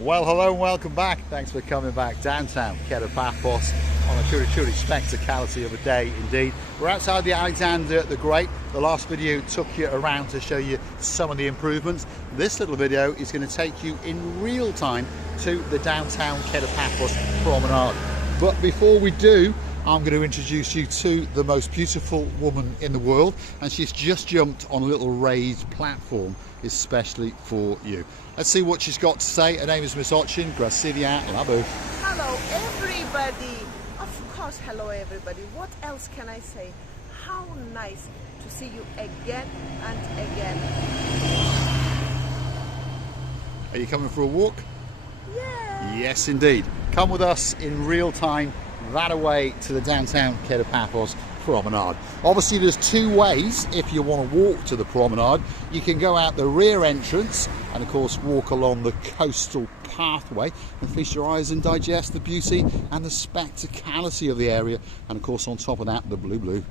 Well, hello and welcome back. Thanks for coming back downtown Paphos on a truly spectacality of a day indeed. We're outside the Alexander the Great. The last video took you around to show you some of the improvements. This little video is going to take you in real time to the downtown Paphos Promenade. But before we do, I'm going to introduce you to the most beautiful woman in the world, and she's just jumped on a little raised platform especially for you. Let's see what she's got to say. Her name is Miss Ochin Grasilia Labu. Hello everybody. Of course, hello everybody. What else can I say? How nice to see you again and again. Are you coming for a walk? Yeah. Yes indeed. Come with us in real time that away to the downtown Paphos Promenade. Obviously there's two ways if you want to walk to the promenade. You can go out the rear entrance and of course walk along the coastal pathway and feast your eyes and digest the beauty and the spectacality of the area, and of course on top of that the blue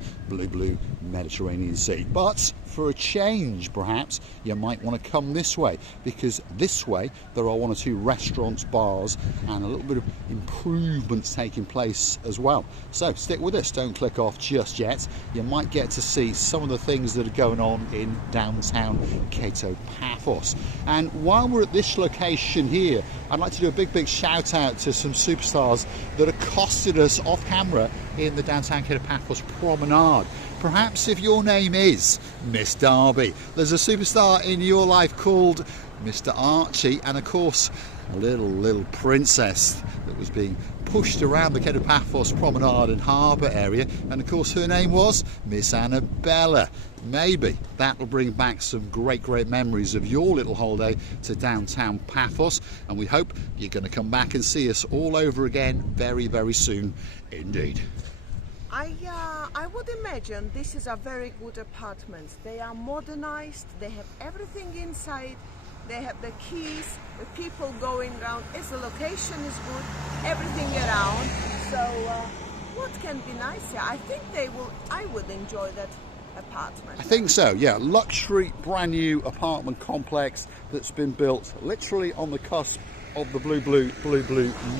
Mediterranean Sea. But for a change perhaps you might want to come this way, because this way there are one or two restaurants, bars and a little bit of improvements taking place as well. So stick with us, don't click off just yet. You might get to see some of the things that are going on in downtown Paphos. And while we're at this location here, I'd like to do a big shout out to some superstars that accosted us off camera in the downtown Paphos Promenade. Perhaps if your name is Miss Darby, there's a superstar in your life called Mr. Archie, and of course a little princess that was being pushed around the Paphos Promenade and Harbour area, and of course her name was Miss Annabella. Maybe that will bring back some great memories of your little holiday to downtown Paphos, and we hope you're going to come back and see us all over again very soon indeed. I would imagine this is a very good apartment. They are modernized, they have everything inside, they have the keys, the people going around. The location is good, everything around. So what can be nicer? I think I would enjoy that apartment. I think so, yeah. Luxury brand new apartment complex that's been built literally on the cusp of the blue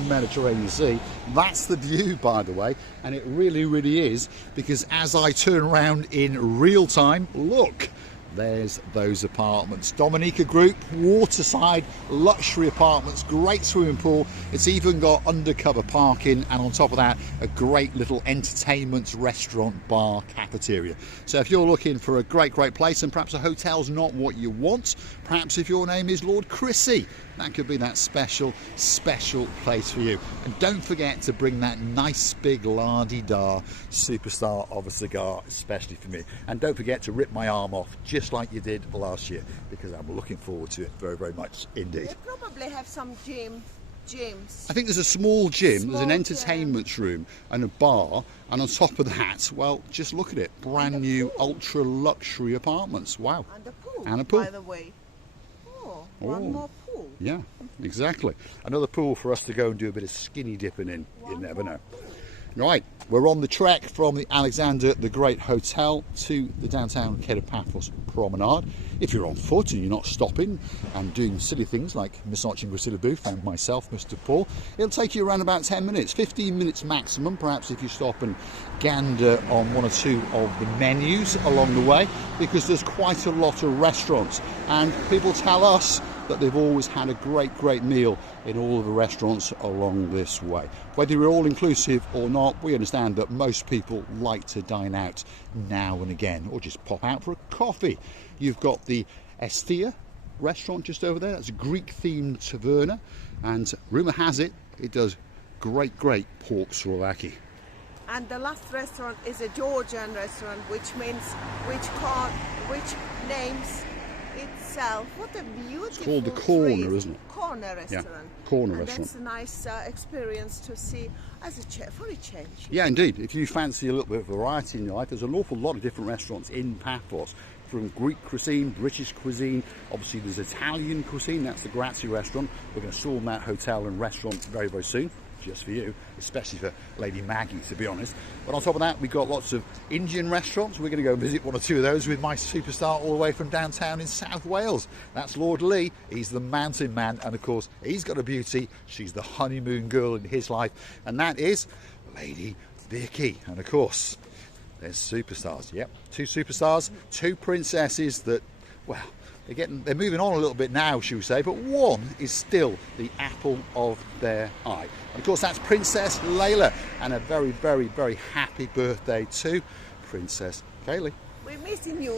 Mediterranean Sea. That's the view, by the way, and it really is, because as I turn around in real time, look, there's those apartments. Dominica Group, waterside luxury apartments, great swimming pool. It's even got undercover parking, and on top of that a great little entertainment restaurant, bar, cafeteria. So if you're looking for a great place, and perhaps a hotel's not what you want, perhaps if your name is Lord Chrissy, that could be that special place for you. And don't forget to bring that nice big la-di-da superstar of a cigar, especially for me. And don't forget to rip my arm off just like you did last year, because I'm looking forward to it very much indeed. They probably have some gyms. I think there's a small gym, there's an entertainment room and a bar, and on top of that, well, just look at it, brand new ultra luxury apartments. Wow. And a pool. And a pool. By the way. One more pool. Yeah, exactly. Another pool for us to go and do a bit of skinny dipping in. You never know. Right, we're on the trek from the Alexander the Great Hotel to the downtown Paphos Promenade. If you're on foot and you're not stopping and doing silly things like Miss Ochin Grasilia Booth and myself, Mr. Paul, it'll take you around about 10 minutes, 15 minutes maximum, perhaps if you stop and gander on one or two of the menus along the way, because there's quite a lot of restaurants, and people tell us that they've always had a great meal in all of the restaurants along this way. Whether you're all inclusive or not, we understand that most people like to dine out now and again, or just pop out for a coffee. You've got the Estia restaurant just over there. That's a Greek themed taverna, and rumour has it does great pork souvlaki. And the last restaurant is a Georgian restaurant, which means which names itself. What a beautiful. It's called the Corner, isn't it? Corner restaurant. Yeah, Corner and restaurant. That's a nice experience to see for a change. Yeah, indeed. If you fancy a little bit of variety in your life, there's an awful lot of different restaurants in Paphos. From Greek cuisine, British cuisine, obviously there's Italian cuisine, that's the Grazie restaurant. We're going to storm that hotel and restaurant very soon. just for you, especially for Lady Maggie, to be honest. But on top of that, we've got lots of Indian restaurants. We're going to go visit one or two of those with my superstar all the way from downtown in South Wales. That's Lord Lee. He's the mountain man, and of course, he's got a beauty. She's the honeymoon girl in his life, and that is Lady Vicky. And of course, there's superstars. Yep, two superstars, two princesses that, well, they're moving on a little bit now, shall we say, but one is still the apple of their eye. And of course, that's Princess Layla, and a very, very, very happy birthday to Princess Kaylee. We're missing you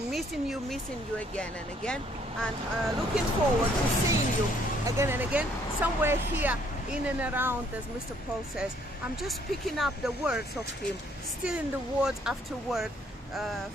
again and again, and looking forward to seeing you again and again, somewhere here in and around, as Mr. Paul says. I'm just picking up the words of him, still in the words after word,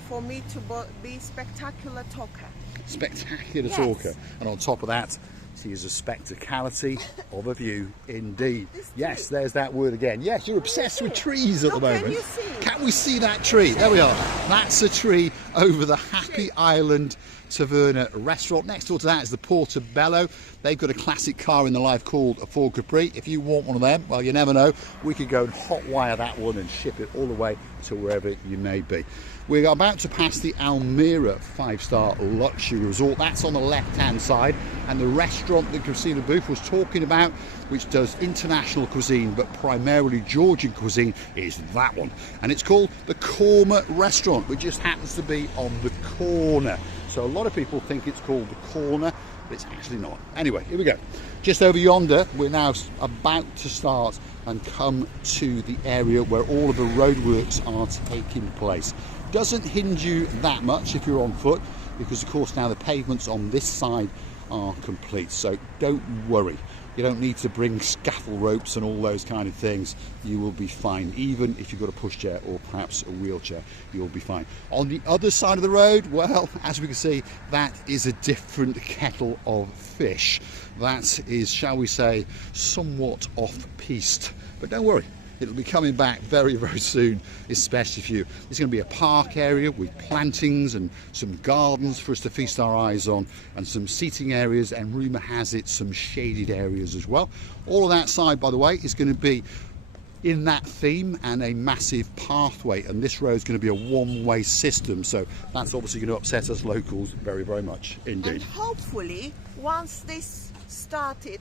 for me to be spectacular talker. Spectacular Yes. talker, and on top of that, she is a spectacality of a view indeed. Yes, there's that word again. Yes, you're obsessed with trees at the moment. Can you see? Can we see that tree? There we are. That's a tree over the Happy Island Taverna restaurant. Next door to that is the Portobello. They've got a classic car in the life called a Ford Capri. If you want one of them, well, you never know. We could go and hotwire that one and ship it all the way to wherever you may be. We're about to pass the Almira 5-star luxury resort. That's on the left-hand side, and the restaurant that Christina Booth was talking about, which does international cuisine but primarily Georgian cuisine, is that one. And it's called the Korma Restaurant, which just happens to be on the corner. So a lot of people think it's called the Corner, but it's actually not. Anyway, here we go. Just over yonder, we're now about to start and come to the area where all of the roadworks are taking place. Doesn't hinder you that much if you're on foot, because of course now the pavements on this side are complete, so don't worry. You don't need to bring scaffold ropes and all those kind of things. You will be fine. Even if you've got a pushchair or perhaps a wheelchair, you'll be fine. On the other side of the road, well, as we can see, that is a different kettle of fish. That is, shall we say, somewhat off-piste. But don't worry, it'll be coming back very, very soon, especially for you. There's going to be a park area with plantings and some gardens for us to feast our eyes on, and some seating areas, and rumour has it some shaded areas as well. All of that side, by the way, is going to be in that theme, and a massive pathway, and this road is going to be a one-way system, so that's obviously going to upset us locals very, very much indeed. And hopefully, once this started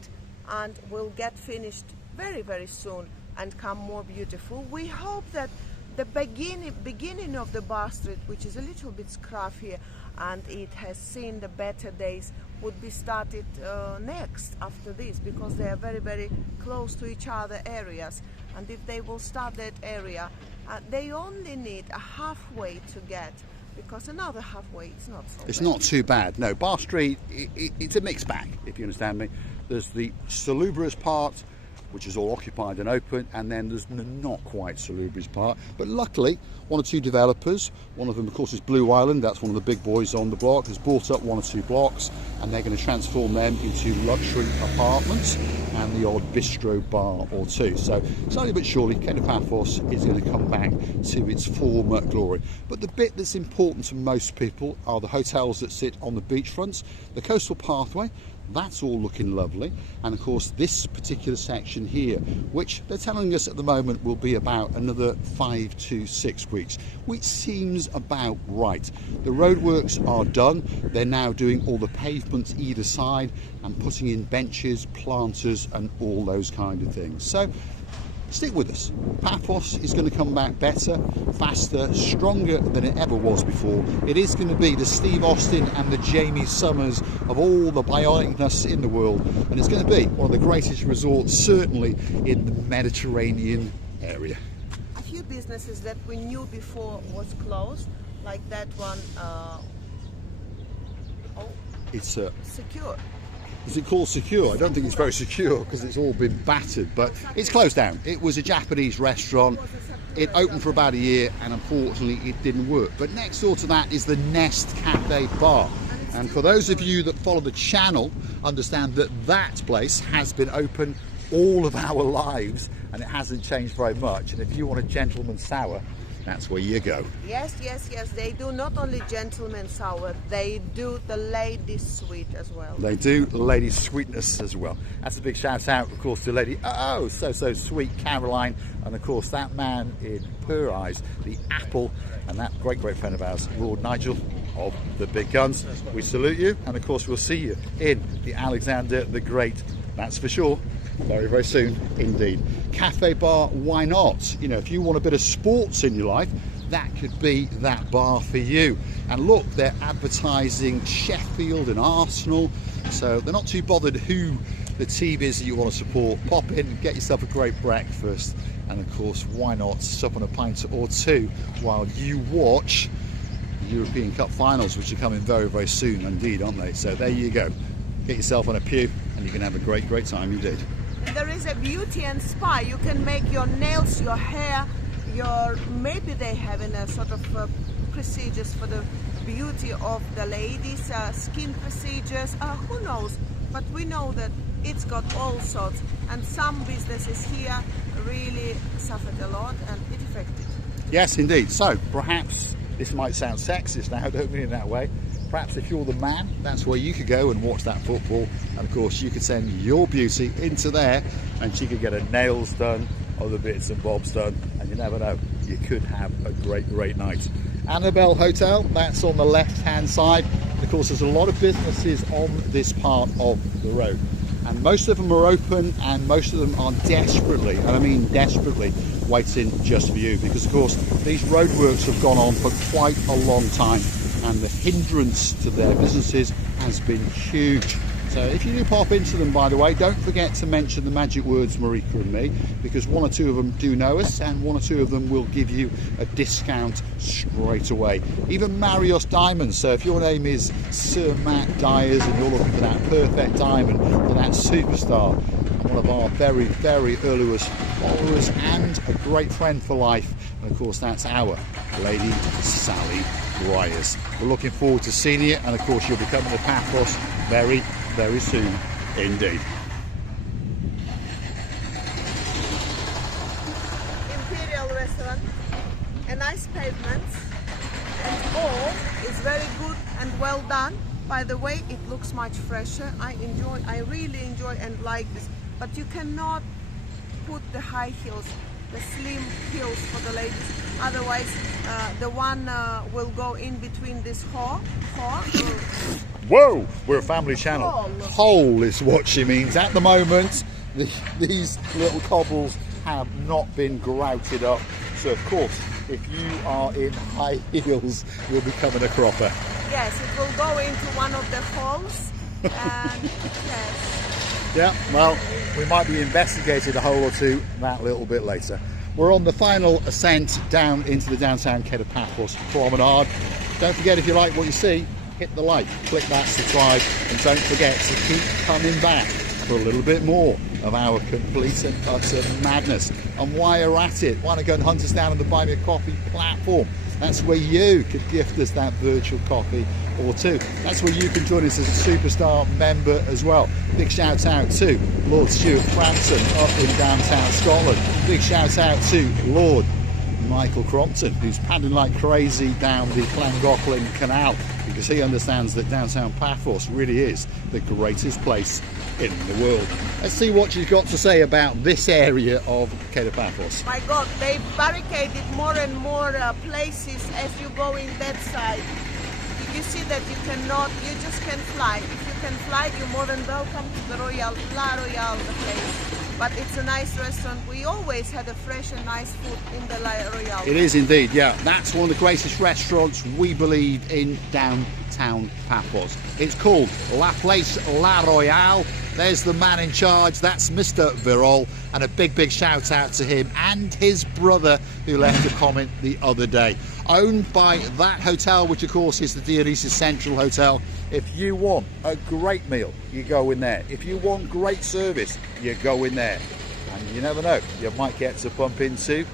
and will get finished very, very soon and come more beautiful, we hope that the beginning of the Bar Street, which is a little bit scruffy and it has seen the better days, would be started next after this, because they are very, very close to each other areas. And if they will start that area, they only need a halfway to get, because another halfway is not so It's bad. not too bad. No, Bar Street, it's a mixed bag, if you understand me. There's the salubrious part, which is all occupied and open, and then there's the not quite salubrious part. But luckily, one or two developers, one of them of course is Blue Island, that's one of the big boys on the block, has bought up one or two blocks, and they're going to transform them into luxury apartments and the odd bistro bar or two. So slowly but surely, Cape Paphos is going to come back to its former glory. But the bit that's important to most people are the hotels that sit on the beachfronts, the coastal pathway. That's all looking lovely, and of course this particular section here, which they're telling us at the moment will be about another 5 to 6 weeks, which seems about right. The roadworks are done. They're now doing all the pavements either side and putting in benches, planters and all those kind of things. So stick with us. Paphos is going to come back better, faster, stronger than it ever was before. It is going to be the Steve Austin and the Jamie Summers of all the bionicness in the world, and it's going to be one of the greatest resorts, certainly in the Mediterranean area. A few businesses that we knew before was closed, like that one, It's Secure. Is it called secure? I don't think it's very secure because it's all been battered, but it's closed down. It was a Japanese restaurant. It opened for about a year and unfortunately it didn't work. But next door to that is the Nest Cafe Bar. And for those of you that follow the channel, understand that that place has been open all of our lives and it hasn't changed very much. And if you want a gentleman sour, that's where you go. Yes, yes, yes. They do not only gentlemen's sour, they do the ladies' sweet as well. They do lady sweetness as well. That's a big shout out, of course, to Lady so sweet Caroline, and of course that man in her eyes, the apple, and that great friend of ours, Lord Nigel of the Big Guns. We salute you, and of course we'll see you in the Alexander the Great, that's for sure, very soon indeed. Cafe bar, why not? You know, if you want a bit of sports in your life, that could be that bar for you. And look, they're advertising Sheffield and Arsenal, so they're not too bothered who the team is that you want to support. Pop in, get yourself a great breakfast, and of course, why not sup on a pint or two while you watch the European Cup finals, which are coming very soon indeed, aren't they? So there you go. Get yourself on a pew and you can have a great time indeed. And there is a beauty and spa. You can make your nails, your hair, maybe they have in a sort of procedures for the beauty of the ladies, skin procedures, who knows, but we know that it's got all sorts, and some businesses here really suffered a lot and it affected. Yes indeed. So perhaps this might sound sexist now, don't mean it that way. Perhaps if you're the man, that's where you could go and watch that football, and of course you could send your beauty into there and she could get her nails done, other bits and bobs done, and you never know, you could have a great night. Annabelle Hotel, that's on the left hand side. Of course there's a lot of businesses on this part of the road, and most of them are open, and most of them are desperately, and I mean desperately, waiting just for you, because of course these roadworks have gone on for quite a long time, and the hindrance to their businesses has been huge. So if you do pop into them, by the way, don't forget to mention the magic words Marika and me, because one or two of them do know us, and one or two of them will give you a discount straight away. Even Marios Diamonds, so if your name is Sir Matt Dyers and you're looking for that perfect diamond, for that superstar, one of our very earliest followers and a great friend for life, and of course that's our Lady Sally Bryers. We're looking forward to seeing you, and of course you'll be coming to Paphos very soon indeed. Imperial restaurant, a nice pavement, and all is very good and well done. By the way, it looks much fresher. I really enjoy and like this, but you cannot put the high heels, the slim heels for the ladies, otherwise the one will go in between this hole. Whoa, we're a family channel. Hole is what she means. At the moment, these little cobbles have not been grouted up. So of course, if you are in high heels, you'll be coming a cropper. Yes, it will go into one of the holes. And yes. Yeah, well, we might be investigating a hole or two that little bit later. We're on the final ascent down into the downtown Paphos Promenade. Don't forget, if you like what you see, hit the like, click that subscribe, and don't forget to keep coming back for a little bit more of our complete and utter madness. And while you're at it, why not go and hunt us down on the Buy Me a Coffee platform? That's where you could gift us that virtual coffee or two. That's where you can join us as a superstar member as well. Big shout out to Lord Stuart Crampton up in downtown Scotland. Big shout out to Lord Michael Crompton, who's paddling like crazy down the Llangollen Canal, because he understands that downtown Paphos really is the greatest place in the world. Let's see what she's got to say about this area of Paphos. My God, they barricaded more and more places as you go in that side. You see that you cannot, you just can't fly. If you can fly, you're more than welcome to the La Royale place. But it's a nice restaurant. We always had a fresh and nice food in the La Royale. It is indeed, yeah. That's one of the greatest restaurants we believe in downtown Paphos. It's called La Place La Royale. There's the man in charge, that's Mr. Virol, and a big shout out to him and his brother who left a comment the other day. Owned by that hotel, which of course is the Dionysus Central Hotel. If you want a great meal, you go in there. If you want great service, you go in there. And you never know, you might get to bump into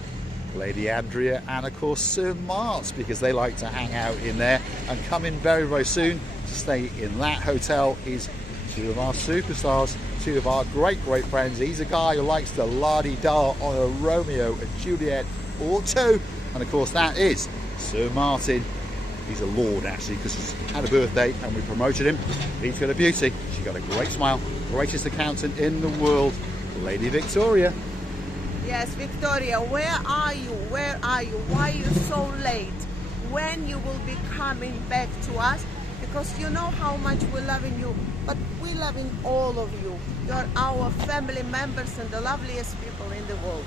Lady Andrea and of course Sir Mart's, because they like to hang out in there. And coming very soon to stay in that hotel is two of our superstars, two of our great friends. He's a guy who likes to la-di-da on a Romeo and Juliet or two, And of course that is Sir Martin. He's a lord actually, because he's had a birthday and we promoted him. He's got a beauty. She's got a great smile. Greatest accountant in the world, Lady Victoria. Yes, Victoria, where are you? Where are you? Why are you so late? When you will be coming back to us? Because you know how much we're loving you, but we're loving all of you. You're our family members and the loveliest people in the world.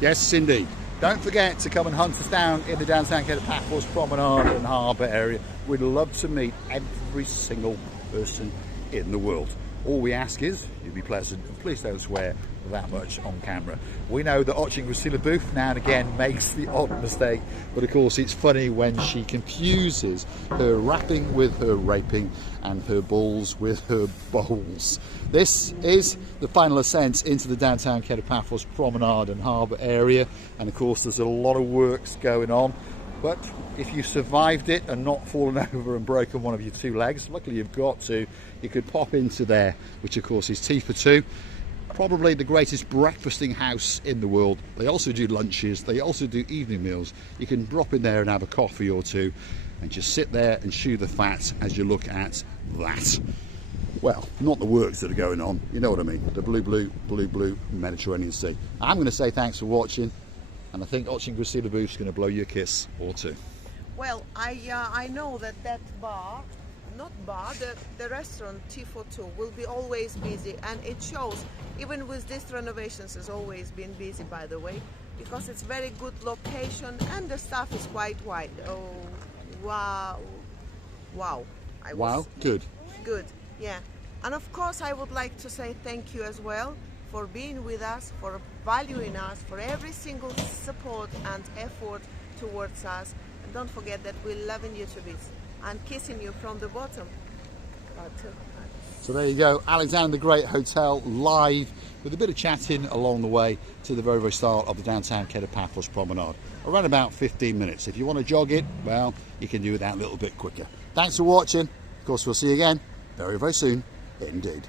Yes, indeed. Don't forget to come and hunt us down in the downtown Cape Paphos Promenade and Harbour area. We'd love to meet every single person in the world. All we ask is you be pleasant and please don't swear that much on camera. We know that Oching Gracila Booth now and again makes the odd mistake, but of course it's funny when she confuses her rapping with her raping and her balls with her bowls. This is the final ascent into the downtown Cape Paphos Promenade and Harbour area, and of course there's a lot of works going on. But if you survived it and not fallen over and broken one of your two legs, luckily you've got to, you could pop into there, which of course is Tea for Two. Probably the greatest breakfasting house in the world. They also do lunches, they also do evening meals. You can drop in there and have a coffee or two and just sit there and chew the fat as you look at that. Well, not the works that are going on, you know what I mean. The blue Mediterranean Sea. I'm going to say thanks for watching, and I think Oching Gracila Booth's going to blow you a kiss or two. Well, I know that bar, the restaurant Tea for Two will be always busy, and it shows. Even with these renovations, it's always been busy, by the way, because it's very good location and the staff is quite wide. Oh, wow. Good. Good, yeah. And of course, I would like to say thank you as well for being with us, for valuing us, for every single support and effort towards us. And don't forget that we're loving you to bits and kissing you from the bottom. So there you go, Alexander the Great Hotel live with a bit of chatting along the way to the very start of the downtown Cape Paphos Promenade. Around about 15 minutes. If you want to jog it, well, you can do it that a little bit quicker. Thanks for watching. Of course, we'll see you again very soon indeed.